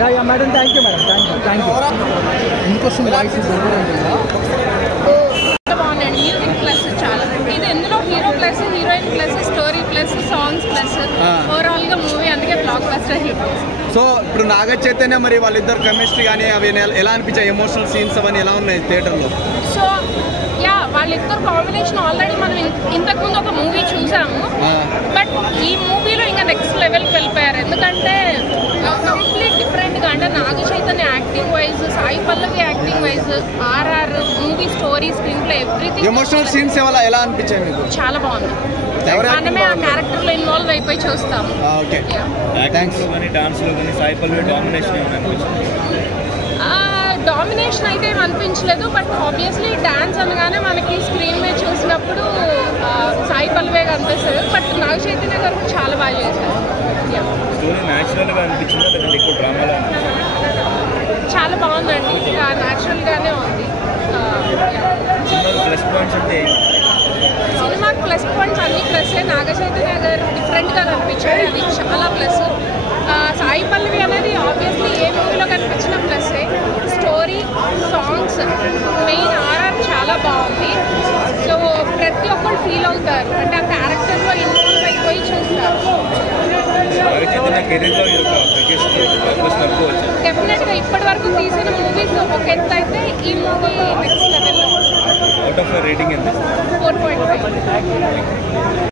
Yeah madam thank you madam thank you ఇందుకోసం voice బాగుందండి. Music plus చాలా ఇది ఎందులో hero plus heroine plus story plus songs plus overall గా movie అందుకే బ్లాక్ బస్టర్ హిట్. సో ఇప్పుడు నాగ చైతన్య మరి వాళ్ళిద్దరు కెమిస్ట్రీ కానీ అవి ఎలా అనిపించాయి? ఎమోషనల్ సీన్స్ అవన్నీ ఎలా ఉన్నాయి థియేటర్లో? సో యా వాళ్ళిద్దరు కాంబినేషన్ ఆల్రెడీ మనం ఇంతకుముందు ఒక మూవీ చూసాము. బట్ ఈ మూవీలో ఇంకా నెక్స్ట్ లెవెల్కి వెళ్ళిపోయారు. ఎందుకంటే కంప్లీట్ డిఫరెంట్గా అంటే Naga Chaitanya acting wise, Sai Pallavi acting wise, RR movie story screenplay everything. Emotional scenes ఎలా అనిపించాయి మీకు? చాలా బాగుంది. మనమే ఆ క్యారెక్టర్లో ఇన్వాల్వ్ అయిపోయి చూస్తాము. Okay thanks. డాన్స్లో కానీ సాయి పల్లవి డామినేషన్ డామినేషన్ అయితే ఏం అనిపించలేదు. బట్ ఆబ్వియస్లీ డాన్స్ అనగానే మనకి స్క్రీన్ మీద చూసినప్పుడు సాయి పల్లవే కనిపిస్తుంది. బట్ నాగ చైతన్య గారు చాలా బాగా చేశారు. స్టోరీ న్యాచురల్గా అనిపించిందా లేదంటే ఎక్కువ డ్రామాలో? చాలా బాగుందండి, న్యాచురల్గానే ఉంది. సినిమాకి ప్లస్ పాయింట్స్ అంటే సినిమాకి ప్లస్ పాయింట్స్ అన్ని ప్లస్సే. నాగ చైతన్య గారు డిఫరెంట్గా కనిపించారు, అది చాలా ప్లస్. సాయి పల్లవి అనేది ఆబ్వియస్లీ ఏ మూవీలో కనిపించిన ప్లస్సే. స్టోరీ, సాంగ్స్, మెయిన్ ఆర్ఆర్ చాలా బాగుంది. సో ప్రతి ఒక్కరు ఫీల్ అవుతారు, అంటే ఆ క్యారెక్టర్లో ఇన్వాల్వ్ అయిపోయి చూస్తారు. డెఫినెట్గా ఇప్పటి వరకు తీసిన మూవీస్ ఒక ఎత్తు అయితే ఈ మూవీ నెక్స్ట్ లెవెల్లో. అవుట్ ఆఫ్ రేటింగ్ ఎంత? 4.5.